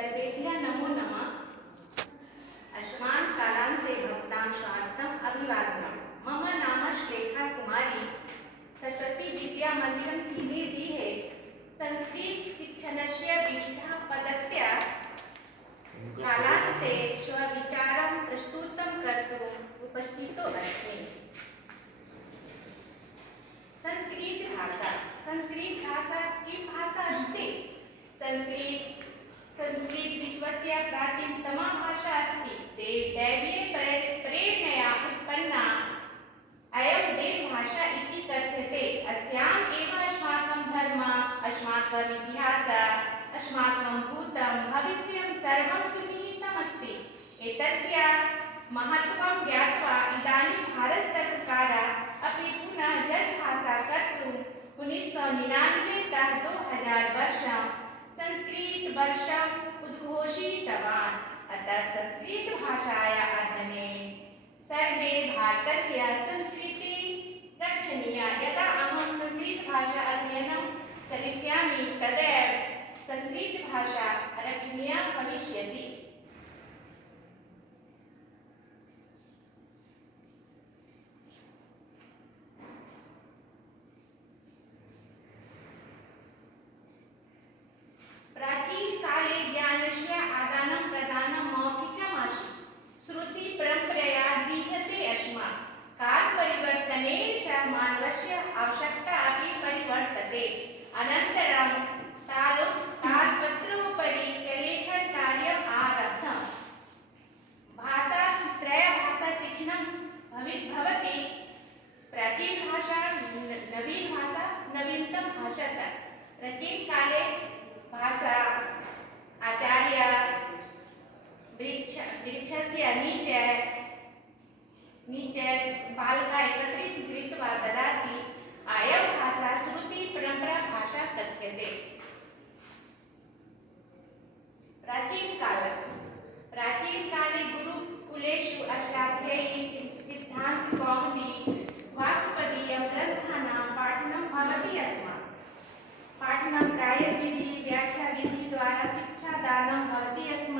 सर्वेभ्यः नमो नमः। अस्मान् कालान्ते भक्तां स्वागतम् अभिवादनम्। मम नाम श्लेखा कुमारी। सरस्वती विद्या मन्दिरं सिंहगीरिः संस्कृत शिक्षणस्य विविधः पद्धत्या कालान्ते स्वविचारं प्रस्तुतं कर्तुम् उपस्थितो अस्मि। संस्कृत भाषा की भाषा अस्ति। संस्कृत विश्वस्य प्राचीनतमा भाषा अस्ति। दैवीय प्रेरणया उत्पन्ना अयं देवभाषा इति कथ्यते। अस्याम् एव अस्माकं धर्मः, अस्माकम् इतिहासः, अस्माकं भूतं भविष्यं सर्वं सुनिहितमस्ति। एतस्य महत्त्वं ज्ञात्वा इदानीं भारतसर्वकारः अपि पुनः जनभाषा कर्तुं 1999तः 2000 वर्षं संस्कृतवर्षम् उद्घोषितवान्। अतः संस्कृतभाषायाः अध्ययने सर्वे भारतस्य संस्कृतिः रक्षणीया। यदा अहं संस्कृतभाषा अध्ययनं करिष्यामि तदा संस्कृतभाषा रक्षणीया भविष्यति। प्राचीनकाले ज्ञानस्य आदानं प्रदानं मौखिकमासीत्। श्रुतिपरम्परया गृह्यते स्म। कालपरिवर्तनेन सह मानवस्य आवश्यकता अपि परिवर्तते। अनन्तरं तालपत्रोपरि च लेखनकार्यम् आरब्धम्। भाषाशिक्षणं भवति। प्राचीनभाषा, नवीनभाषा, नवीनतमभाषा। प्राचीनकाले भाषा आचार्य वृक्षस्य नीचे बालका एकत्रित कृत्वा ददाति। अयं भाषा श्रुतिपरम्परा भाषा कथ्यते। प्राचीनकाले गुरुकुलेषु अष्टाध्यायी, सिद्धान्तकौमुदी, वाक्पदीयं ग्रन्थानां पाठनं भवति स्म। पाठनं प्रायविधि व्याख्याविधि द्वारा शिक्षादानं भवति स्म।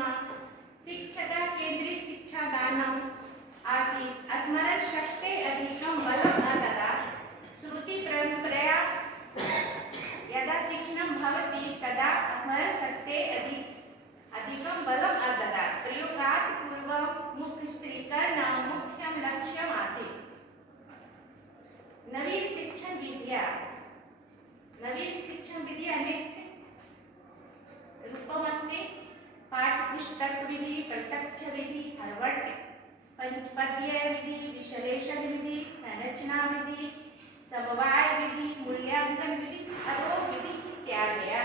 शिक्षकः केन्द्रित शिक्षादानम् आसीत्। स्मरणशक्तेः अधिकं बलं न ददाति। श्रुतिपरम्परया यदा शिक्षणं भवति तदा स्मरणशक्तेः अधिकं बलं न ददाति। प्रयोगात् पूर्वं मुखस्थीकरणं मुख्यं लक्ष्यम् आसीत्। नवीन शिक्षण विधि अनेक रूपमस्ति। पाठपुस्तकविधि, प्रत्यक्षविधि, हर्वट पद्यविधि, विश्लेषणविधि, संरचनाविधि, समवायविधि, मूल्यांकनविधि, आरोपविधि इत्यादयः।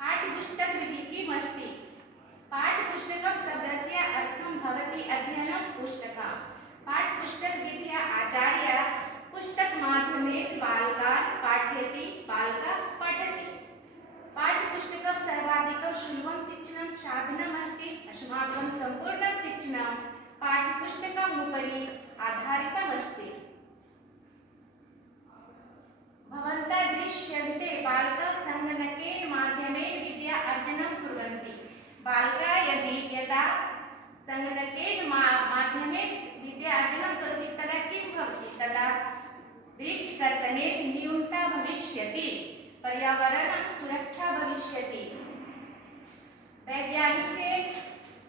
पाठ्यपुस्तकविधि किमस्ति? पाठ्यपुस्तकं शब्दस्य अर्थं भवति अध्ययनं पुस्तकम्। पाठ्यपुस्तकविधिः आचार्यः पुस्तकमाध्यमेन बालकान् पाठयति, बालकाः पठति। पाठ्यपुस्तकं सर्वाधिकं सुलभं शिक्षण साधनमस्ति। अस्माकं सम्पूर्णं शिक्षणं पाठ्यपुस्तकम् उपरि आधारितमस्ति। भवन्तः दृश्यन्ते बालकाः सङ्गणकेन माध्यमेन विद्या अर्जनं कुर्वन्ति। बालकाः यदा सङ्गणकेन माध्यमेन विद्या अर्जनं करोति तदा किं भवति? तदा वृक्षकर्तनेन न्यूनता भविष्यति, पर्यावरण सुरक्षा भविष्यति। वैज्ञानिकेन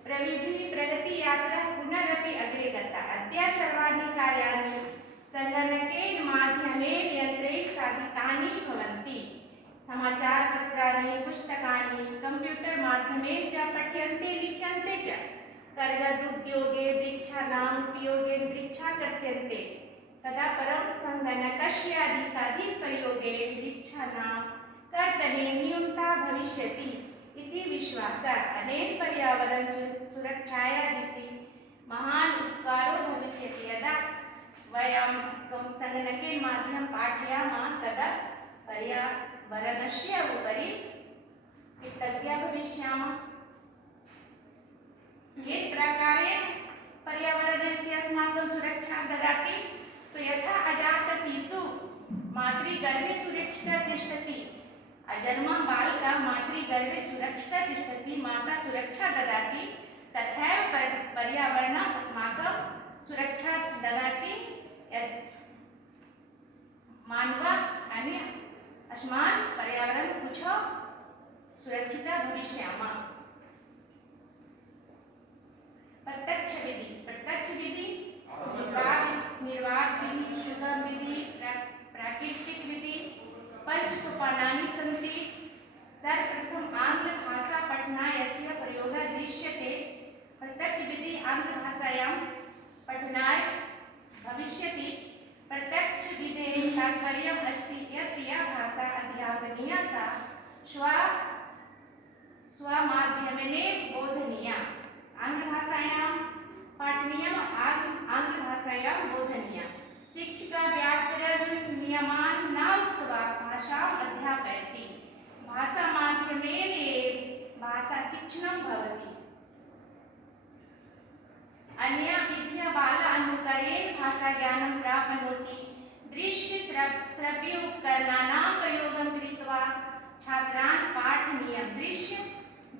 प्रविधि प्रगति यात्रा पुनरपि अग्रे गता। अद्य सर्वाणि कार्याणि सङ्गणकेन माध्यमेन यन्त्रेण साधितानि भवन्ति। समाचारपत्राणि, पुस्तकानि कम्प्यूटर् माध्यमेन च पठ्यन्ते, लिख्यन्ते च। कर्गदुद्योगे वृक्षाणाम् उपयोगेन वृक्षाः कर्त्यन्ते। तदा परं सङ्गणकस्य अधिकाधिकप्रयोगेन वृक्षाणां कर्तने न्यूनता भविष्यति इति विश्वासः। अनेन पर्यावरण सुरक्षायाः दिशि महान् उपकारो भविष्यति। यदा वयं सङ्गणकेन माध्यमेन पाठयामः तदा पर्यावरणस्य उपरि कृतज्ञाः भविष्यामः। ये प्रकारेण पर्यावरणस्य अस्माकं सुरक्षा ददाति। तो यथा अजातशिशु मातृगर्भे सुरक्षितः तिष्ठति अजन्मा बालका मातृगर्भे सुरक्षिता तिष्ठति, माता सुरक्षा ददाति, तथैव पर्यावरणम् अस्माकं सुरक्षा ददाति. मानवा आणि अस्मान् पर्यावरण कुछ सुरक्षिता भविष्यामः. प्रत्यक्ष विधि निर्वाध विधि, सुगम विधि, प्राकृतिक विधि, पंच सोपानानि सन्ति. सर्वप्रथम आंग्ल भाषा पठनायस्य प्रयोगः दृश्यते. प्रत्यक्ष विधि आंग्ल भाषायां पठनाय भविष्यति. प्रत्यक्ष विधेः तात्पर्यम् अस्ति यत् या भाषा अध्यापनीया सा स्वमाध्यमेनैव बोधनीया. आंग्लभाषायां पाठनीया, आंग्लभाषायां बोधनीया. शिक्षिका व्याकरण नियमान् न उक्त्वा भाषाम् अध्यापयति. भाषामाध्यमेन एव भाषाशिक्षणं भवति. अन्या विधिया बाला अनुकरणेन भाषाज्ञानं प्राप्नोति. दृश्य श्रव्य उपकरणानां प्रयोगं कृत्वा छात्रान् पाठनीयं. दृश्य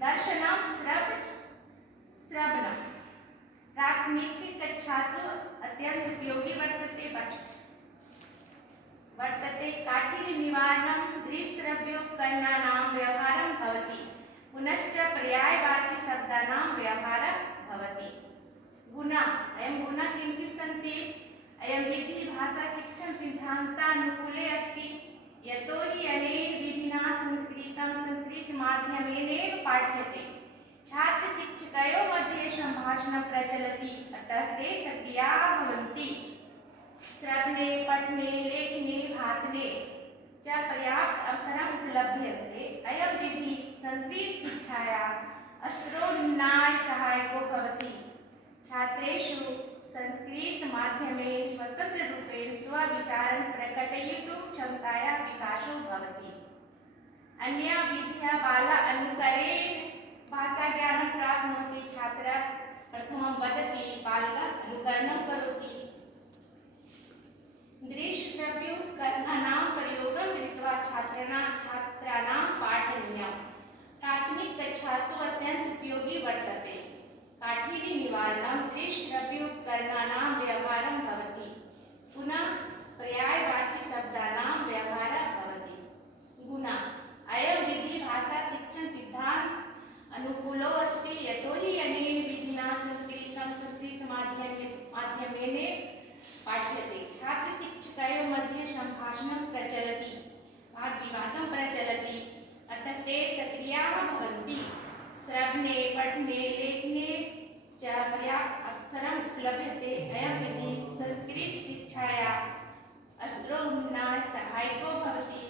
दर्शनं श्रवणं प्राथमिक कक्षासु अत्यंत उपयोगी वर्तते. काठिन्य निवारणं दृश्यश्रव्योपकरणानां व्यवहारं भवति. पुनश्च पर्यायवाचि शब्दानां व्यवहारः भवति. गुणा अयं गुणः किं किं सन्ति? अयं विधिः भाषाशिक्षण सिद्धान्तानुकूले अस्ति. यतो हि अनेन विधिना संस्कृतं संस्कृतमाध्यमेनैव पाठ्यते. छात्र शिक्षकयोः मध्ये सम्भाषणं प्रचलति, अतः ते सक्रियाः भवन्ति. श्रवणे, पठने, लेखने, भाषणे च पर्याप्त अवसरम् उपलभ्यन्ते. अयं विधिः संस्कृतशिक्षायाः अस्तरोन्नयनाय सहायको भवति. छात्रेषु संस्कृतमाध्यमेन स्वतन्त्ररूपेण स्वविचारं प्रकटयितुं क्षमतायाः विकासो भवति. अन्या विधिया बाला अनुकरणेन भाषाज्ञानं प्राप्नोति. छात्रः प्रथमं वदति, बालकः अनुकरणं करोति. दृश्यश्रव्योपकरणानां प्रयोगं कृत्वा छात्राणां पाठनीयं. प्राथमिक कक्षासु अत्यन्त उपयोगी वर्तते. काठिन्य निवारणं दृश्यश्रव्योपकरणानां व्यवहारं भवति. पुनः पर्यायवाचि शब्दानां व्यवहारः भवति. गुणः अयं विधिः भाषाशिक्षण सिद्धान्त अनुकूलो अस्ति. यतो हि अनेन विधिना संस्कृतं संस्कृतमाध्यमेन पाठ्यते. छात्र शिक्षकयोः मध्ये सम्भाषणं प्रचलति, वाग्विवादं प्रचलति, अतः ते सक्रियाः भवन्ति. श्रवणे, पठने, लेखने च पर्याप्त अवसरम् उपलभ्यते. अयं विधिः संस्कृतशिक्षायाः अस्तरोन्नयनाय सहायको भवति.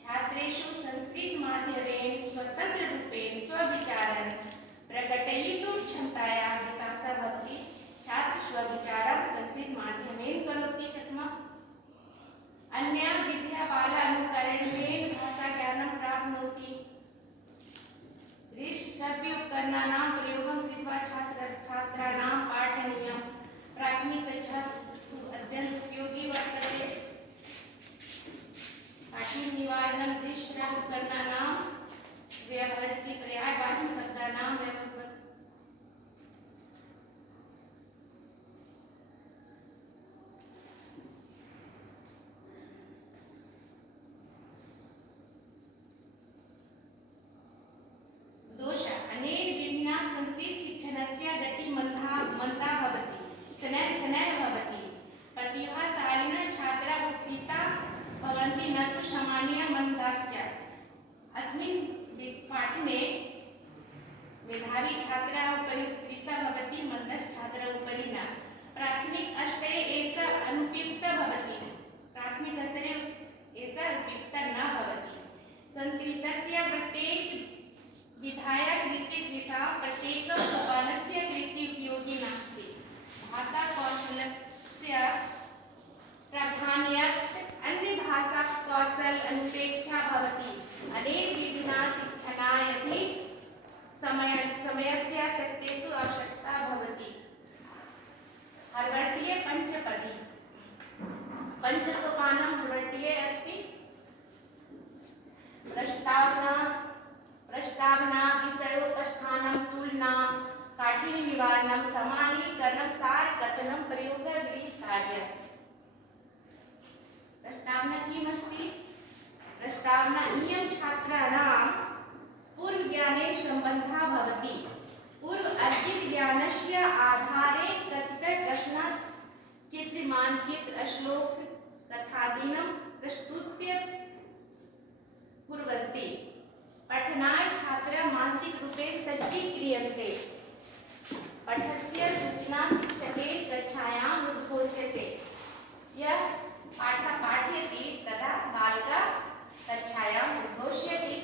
छात्रेषु संस्कृतमाध्यमेन स्वतन्त्ररूपेण स्वविचारं प्रकटयितुं क्षमतायाः विकासः भवति. छात्र स्वविचारं संस्कृतमाध्यमेन करोति. तस्मात् अन्या विधिया बाला अनुकरणेन भाषाज्ञानं प्राप्नोति. दृश्यश्रव्योपकरणानां प्रयोगं कृत्वा छात्राणां पाठनीयं. प्राथमिक कक्षासु अत्यन्त उपयोगी वर्तते. काठिन्य निवारणं दृश्यश्रव्योपकरणानां व्यवहरति. पर्यायवाचि शब्दानां व्यवहारः. दोषः अनेन विधिना संस्कृतशिक्षणस्य गतिः मन्दा भवति, शनैः भवति. प्रतिभाशालिनः छात्राः उपकृताः भवन्ति, न तु सामान्याः मन्दाश्च. अस्मिन् पाठने मेधावी छात्रः उपरि उपकृतः भवति, मन्दश्छात्रः उपरि न. प्राथमिक स्तरे एषः अनुपयुक्तः भवति, प्राथमिक स्तरे एषः उपयुक्तः न भवति. संस्कृतस्य प्रत्येक विधाया कृते तेषां प्रत्येकं सोपानस्य कृते उपयोगी नास्ति. भाषाकौशलस्य प्राधान्यत् अन्यभाषाकौशल अनुपेक्षा भवति. अनेन विधिना शिक्षणाय अधिक समयस्य शक्तेषु आवश्यकता भवति. हर्वट्टीये पंचपदी पंचसोपानं हर्वट्टीये अस्ति. क्रियन्ते। पाठस्य सूचना शिक्षके कक्षायाम् उद्घोष्यते। यः पाठः पाठयति तदा बालकः कक्षायाम् उद्घोष्यति।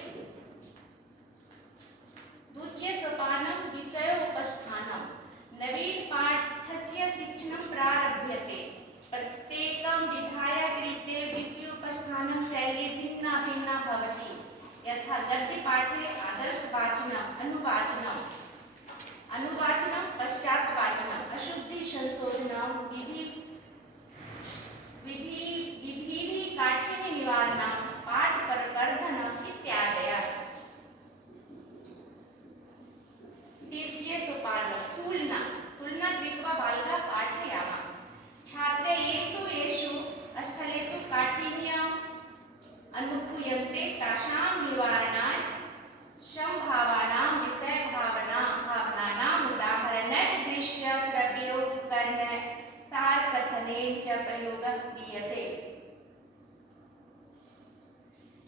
द्वितीयसोपानं विषयोपस्थानं। नवीनपाठस्य शिक्षणं प्रारभ्यते। प्रत्येकं विधायगृहीते विषयोपस्थानं शैली भिन्ना भिन्ना भवति। यथा गद्यपाठे आदर्शवाचनम्, अनुवाचनं, पश्चात्वाचनम्, अशुद्धिसंशोधनं, विधिः काठिन्यनिवारणं, पाठप्रवर्धनम् इत्यादयः। तृतीयसोपानं तुलना कृत्वा बालकः पाठयामः। छात्रे येषु स्थलेषु काठिन्यम् अनुभूयन्ते तासां निवारणाय समभावानां भावनानाम् उदाहरणैः दृश्य श्रव्योपकरण सारकथनेन च प्रयोगः क्रियते।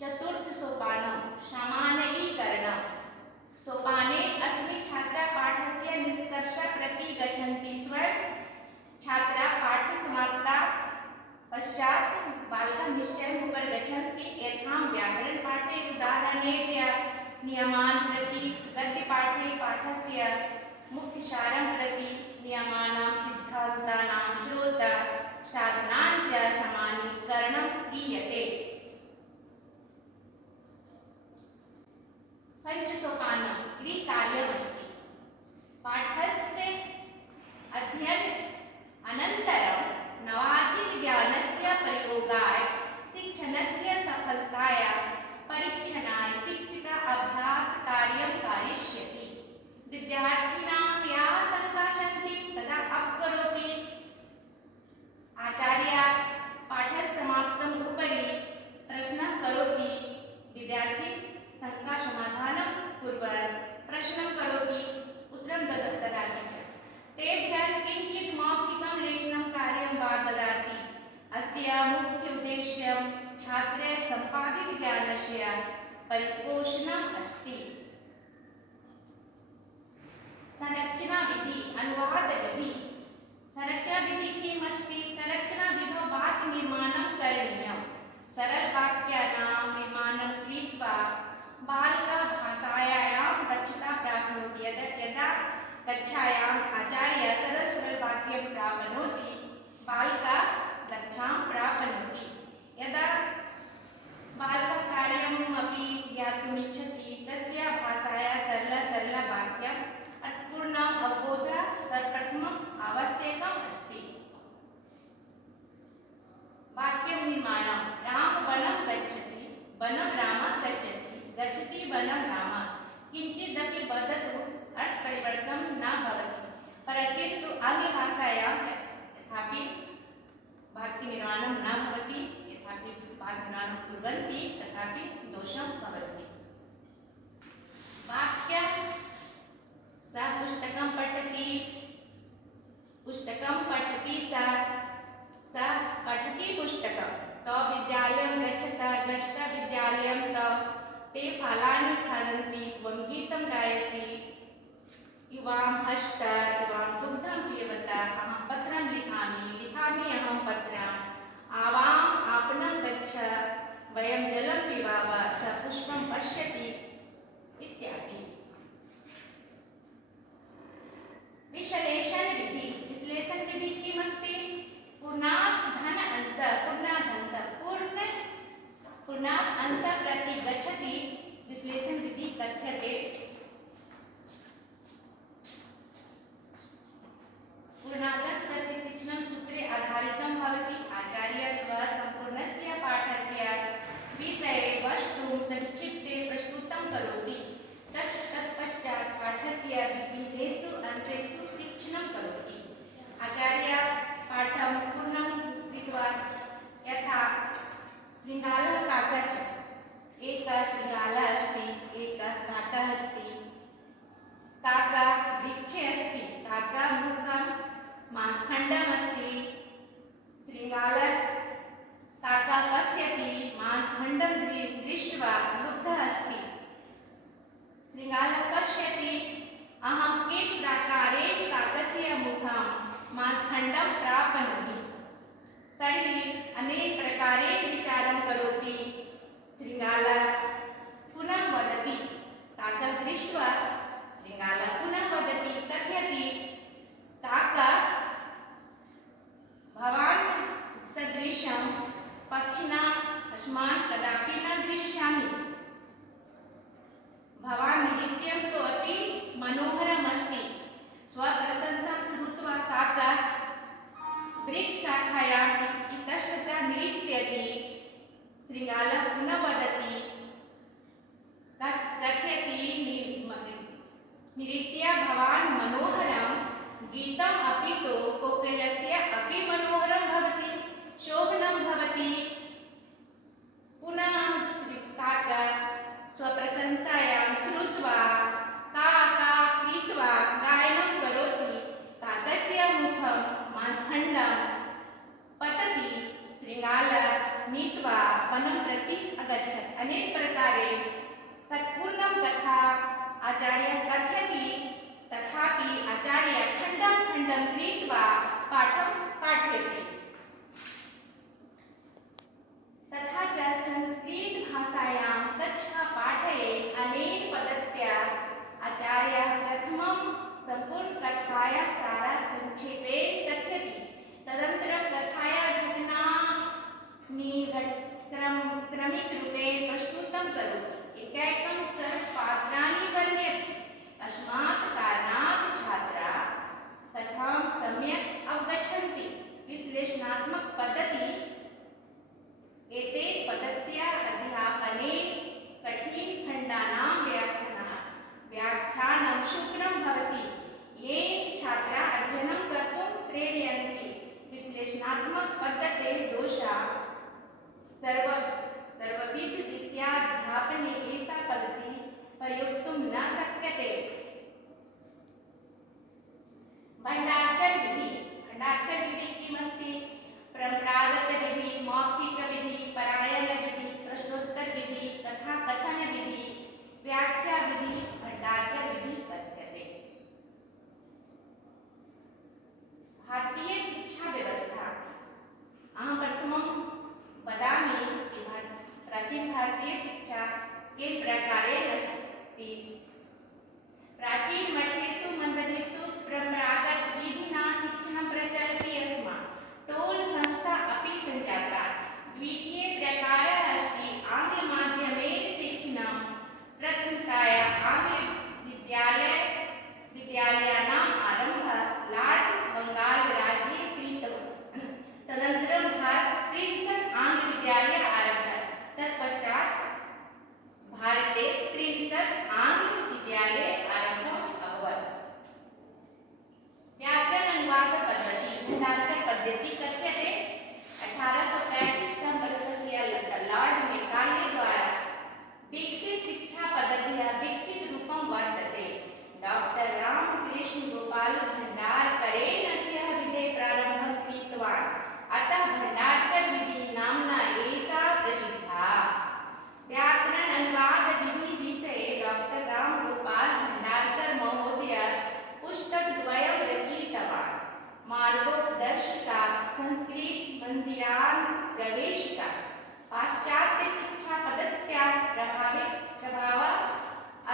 चतुर्थसोपानं सामान्यीकरणम्। सोपाने अस्मिन् छात्राः पाठस्य निष्कर्षं प्रति गच्छन्ति। स्वयं छात्राः पाठसमाप्त्या पश्चात् बालकाः निश्चयम् उपरि गच्छन्ति। यथा व्याकरणपाठे उदाहरणेभ्यः नियमान् प्रति, गद्यपाठे पाठस्य मुख्यसारं प्रति, नियमानां सिद्धान्तानां स्रोतः साधनां च सामान्यीकरणं क्रियते। पञ्चसोपानं गृहकार्यमस्ति। पाठस्य अध्ययन अनन्तरं नवार्जितज्ञानस्य प्रयोगाय शिक्षणस्य सफलताय परीक्षणाय शिक्षकः अभ्यासकार्यं कारयिष्यति। विद्यार्थिनां याः शङ्काः सन्ति तदा अपकरोति। आचार्यः पाठसमाप्तम् उपरि प्रश्नः करोति। विद्यार्थी शङ्कासमाधानं कुर्वन् प्रश्नं करोति, उत्तरं ददाति च। तेभ्यः किञ्चित् मौखिकं लेखनं कार्यं वा ददाति। अस्य मुख्य उद्देश्यं छात्रे सम्पादितज्ञानस्य परिपोषणम् अस्ति। संरचनाविधि, अनुवादविधि। संरचनाविधि किम् अस्ति? संरचनाविधौ वाक्यनिर्माणं करणीयं। सरलवाक्यानां निर्माणं कृत्वा बालकः भाषायां दक्षता प्राप्नोति। यदा कक्षायाम् आचार्यः सरलवाक्यं प्राप्नोति, बालकः दक्षतां प्राप्नोति। यदा बालकः कार्यम् अपि ज्ञातुम् इच्छति, तस्य भाषायां सरलवाक्यम् अर्थपूर्णम् अवबोधः सर्वप्रथमम् आवश्यकम् अस्ति। वाक्यनिर्माणं। राम वनं गच्छति, वनं रामः गच्छति, गच्छति वनं रामः। किञ्चिदपि वदतु अर्थपरिवर्तनं न भवति, परन्तु आङ्ग्लभाषायां तथापि वाक्यनिर्माणं न भवति। यथापि वाक्यनिर्माणं कुर्वन्ति तथापि दोषं भवति। वाक्यं सा पुस्तकं पठति, सा पठति पुस्तकं। तो विद्यालयं गच्छता विद्यालयं तो ते फलानि खादन्ति, त्वं गीतं गायसि। युवां हस्त, युवां दुग्धं पिबत, अहं पत्रं लिखामि अहं पत्रम्। आवाम् आपणं गच्छ, वयं जलं पिबामः, सः पुष्पं पश्यति इत्यादि। विश्लेषणविधि। विश्लेषणविधि किमस्ति? पूर्णात् अंशं प्रति गच्छति विश्लेषणविधि कथ्यते। पूर्णात् प्रति शिक्षणं सूत्रे आधारितं भवति। आचार्यः स्वसम्पूर्णस्य पाठस्य विषये वस्तुं संक्षिप्ते प्रस्तुतं करोति। तत्पश्चात् पाठस्य विविधेषु अंशेषु शिक्षणं करोति। आचार्यः पाठं पूर्णं कृत्वा, यथा शृङ्गालः काकः च, एकः शृङ्गालः अस्ति, एकः काकः अस्ति। काकः वृक्षे अस्ति, काकः मुखं मांसखण्डम् अस्ति। शृङ्गालः काकः पश्यति, मांसखण्डं दृष्ट्वा लुब्धः अस्ति। प्रकारेण अस्ति। प्राचीनमठेषु मन्दिरेषु परम्परागतविधिना शिक्षणं प्रचलति स्म। टोल् संस्था अपि सञ्जाता। द्वितीयप्रकारः अस्ति आङ्ग्लमाध्यमेन शिक्षणं। प्रथमतया आङ्ग्लविद्यालयानाम् आरम्भः लार्ड् बङ्गालराज्ये कृतः। तदनन्तरं 30 आङ्ग्लविद्यालयः आरब्धः। तत्पश्चात् भारते 30 आङ्ग्लविद्यालये आरम्भम् अभवत्। व्याकरण अनुवाद पद्धति भण्डारकर पद्धति कथ्यते। 1835 वर्षस्य लॉर्ड मेकाले द्वारा विकसित शिक्षा पद्धतिः विकसित रूपं वर्तते। डॉक्टर रामकृष्ण गोपाल भण्डारकरेण अस्य विधेः प्रारम्भं कृतवान्। अतः भण्डारकर विधिः नाम्ना एषा प्रसिद्धा। व्याकरण अनुवाद विधि विषये डॉक्टर राम गोपाल भण्डारकर महोदय पुस्तकद्वयं रचितवान्। मार्गोपदर्शिका संस्कृत मन्दिरान् प्रवेशिका। पाश्चात्य शिक्षा पद्धत्याः प्रभावः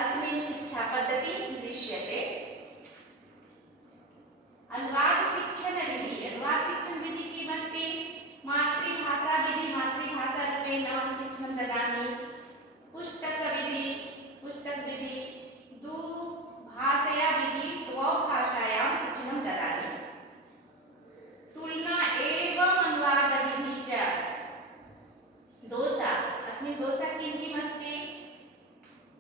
अस्मिन् शिक्षा पद्धति दृश्यते। अनुवाद शिक्षण विधि किमस्ति? मातृभाषा विधि मातृभाषारूपेण शिक्षणं ददामि। पुस्तक विधि भाषया विधि द्वौ भाषायां शिक्षणं ददामि। तुलना एवं अनुवाद विधि च दोषा। अस्मिन् दोषा किम् अस्ति?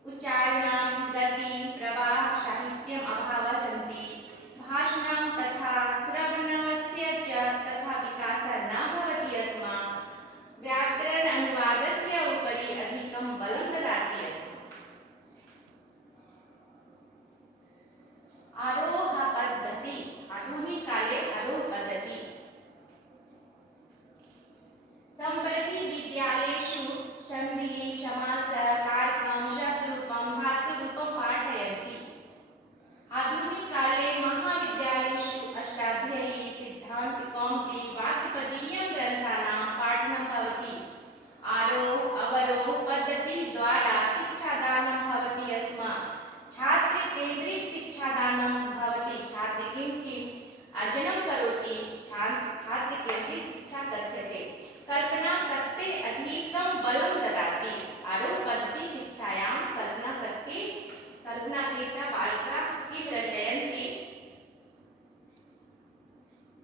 उच्चारणं गति प्रवाह साहित्यम् अभावः सन्ति। भाषणं तथा श्रवणस्य च तथा विकासः न भवति स्म। व्याकरण अनुवादस्य उपरि अधिकं बलं ददाति स्म। आरोह पद्धति आधुनिककाले आरोह पद्धति। सम्प्रति विद्यालयेषु सन्धि समास कारकं शब्दरूपं धातुरूपं पाठयन्ति। आधुनिककाले महाविद्यालयेषु अष्टाध्यायी सिद्धान्त कौमुदी वाक्यपदीय ग्रन्थानां पाठनं भवति। आरोह अवरोह पद्धति द्वारा शिक्षादानं भवति स्म। छात्र केन्द्रित शिक्षादानं भवति। छात्र किं अर्जनं करोति? छात्र केन्द्रित शिक्षा कथ्यते। कल्पना शक्ति अधिकं बलं ददाति। आरोह पद्धति शिक्षायां कल्पनाकृता बालिका किं रचयन्ति।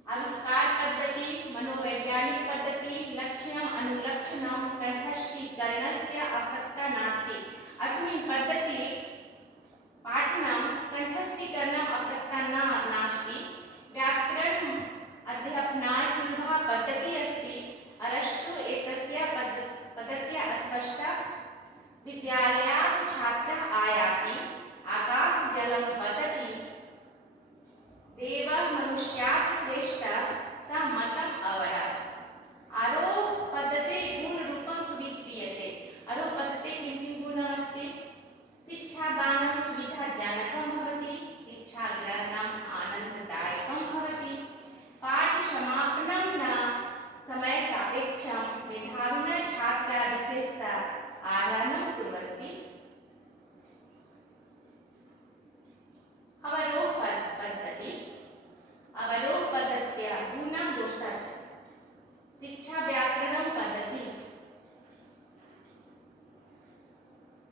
आविष्कार पद्धति मनोवैज्ञानिक पद्धति लक्ष्यम् अनुलक्षणं कंठस्थीकरणस्य आवश्यकता नास्ति। अस्मिन् पद्धति पाठनं कंठस्थीकरणम् आवश्यकता नास्ति। व्याकरण अध्यापनाय सुलभा पद्धतिः अस्ति। अरस्तु एतस्य पद्धत्या अस्पष्टः। विद्यालयात् छात्रः आयाति। आकाशजलं पद्धति। देवः मनुष्यात् श्रेष्ठः स मतम् अवरत्। आरोह पद्धते गुणरूपं स्वीक्रियते। आरोह पद्धते किं गुणम् अस्ति? शिक्षादानं सुविधाजनकं भवति। शिक्षाग्रहणम् आनन्ददायकं भवति। पाठसमापनं न समयसापेक्षं। मेधाविनः छात्राः विशेषतः आहरणं कुर्वन्ति। अवरोह पद्धत्या गुणः दोषः। शिक्षा व्याकरण पद्धति।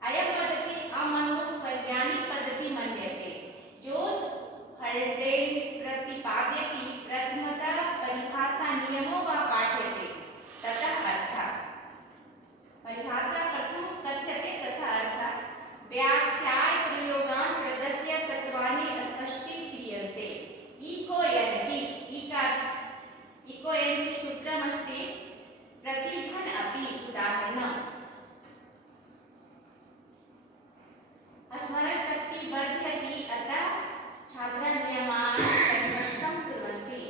अयं पद्धति अमनोवैज्ञानिक पद्धति मन्यते। जोस् हल्डेन् प्रतिपादयति। प्रथमतः परिभाषा नियमो वा पाठ्यते ततः अर्थः। परिभाषा प्रथम कथ्यते तथा अर्थः। व्याख्याय प्रयोगान् प्रदर्श्य तत्त्वानि स्पष्टीक्रियन्ते। इको एनर्जी सूत्रमस्ति। प्रतिघन अपि उदाहरणम्। स्मरणशक्ति वर्धयति। अतः छात्राः नियमान् कंठस्थं कुर्वन्ति।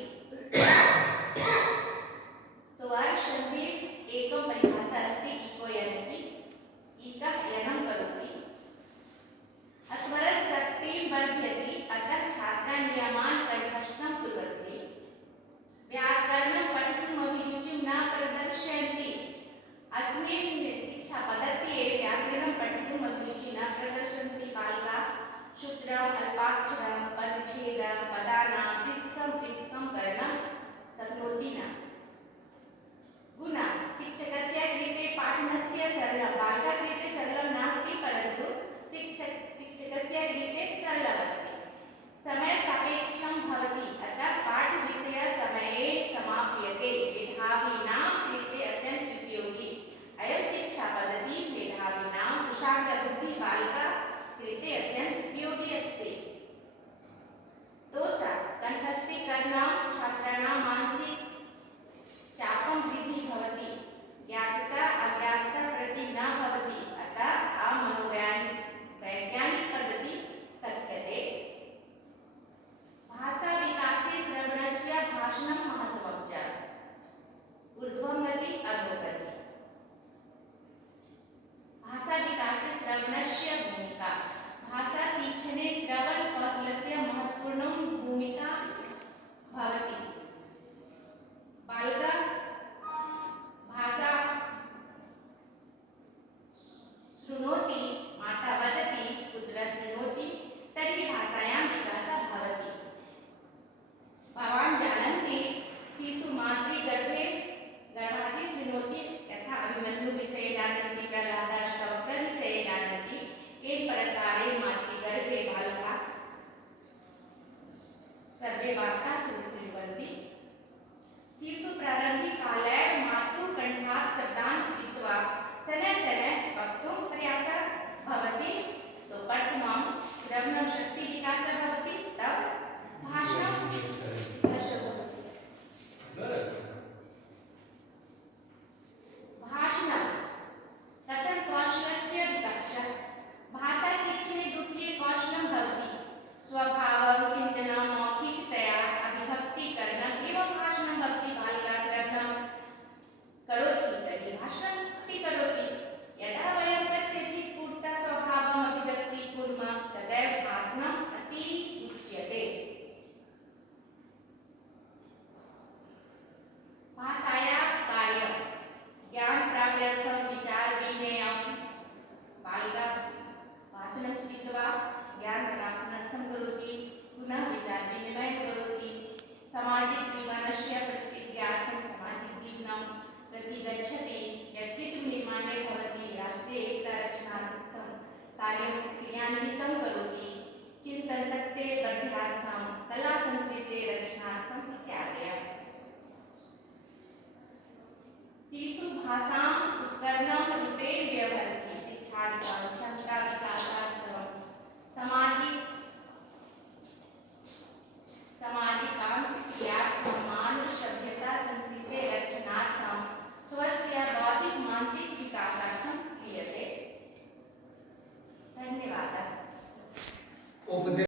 ज्ञानान्वितं करोति चिन्तनशक्तेः वर्धनार्थं कलासंस्कृतेः रक्षणार्थं